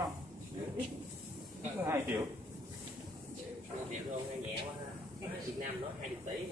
không? Ít 2 triệu. Hiệu luôn nhẹ quá ha. Việt Nam nó 20 tỷ